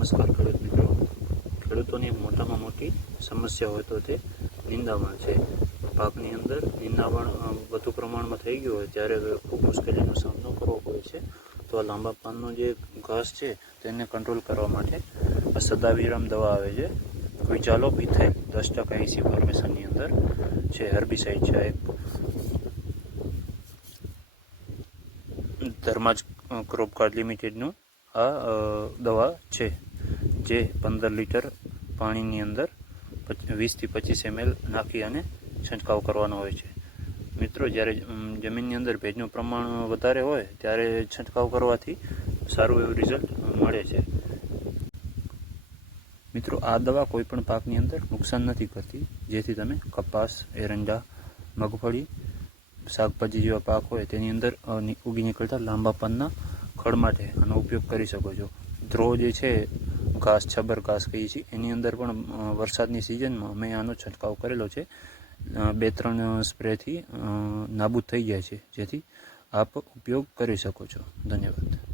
નમસ્કાર ખેડૂત મિત્રો. ખેડૂતોની મોટામાં મોટી સમસ્યા હોય તો તે નિંદામણ છે. પાકની અંદર નિંદામણ વધુ પ્રમાણમાં થઈ ગયું હોય ત્યારે ખૂબ મુશ્કેલીનો સામનો કરવો પડે છે. તો આ લાંબા પાનનો જે ઘાસ છે તેને કંટ્રોલ કરવા માટે આ સદાવિરામ દવા આવે છે. ક્વિઝાલો મિથાઇલ 10% EC ફોર્મેશનની અંદર છે. હર્બિસાઇડ છે. એક ધર્માજ ક્રોપગાર્ડ લિમિટેડનું આ દવા છે, જે 15 લીટર પાણીની અંદર 20 થી 25 ml નાખી અને છંટકાવ કરવાનો હોય છે. મિત્રો, જ્યારે જમીનની અંદર ભેજનું પ્રમાણ વધારે હોય ત્યારે છંટકાવ કરવાથી સારું એવું રિઝલ્ટ મળે છે. મિત્રો, આ દવા કોઈપણ પાકની અંદર નુકસાન નથી કરતી, જેથી તમે કપાસ, એરંડા, મગફળી, શાકભાજી જેવા પાક હોય તેની અંદર ઉગી નીકળતા લાંબા પાનના ખડ માટે આનો ઉપયોગ કરી શકો છો. ધ્રો જે છે, ઘાસ, છબર ઘાસ કહીએ છીએ, એની અંદર પણ વરસાદની સિઝનમાં મેં આનો છંટકાવ કરેલો છે. 2-3 સ્પ્રેથી નાબૂદ થઈ જાય છે, જેથી આપ ઉપયોગ કરી શકો છો. ધન્યવાદ.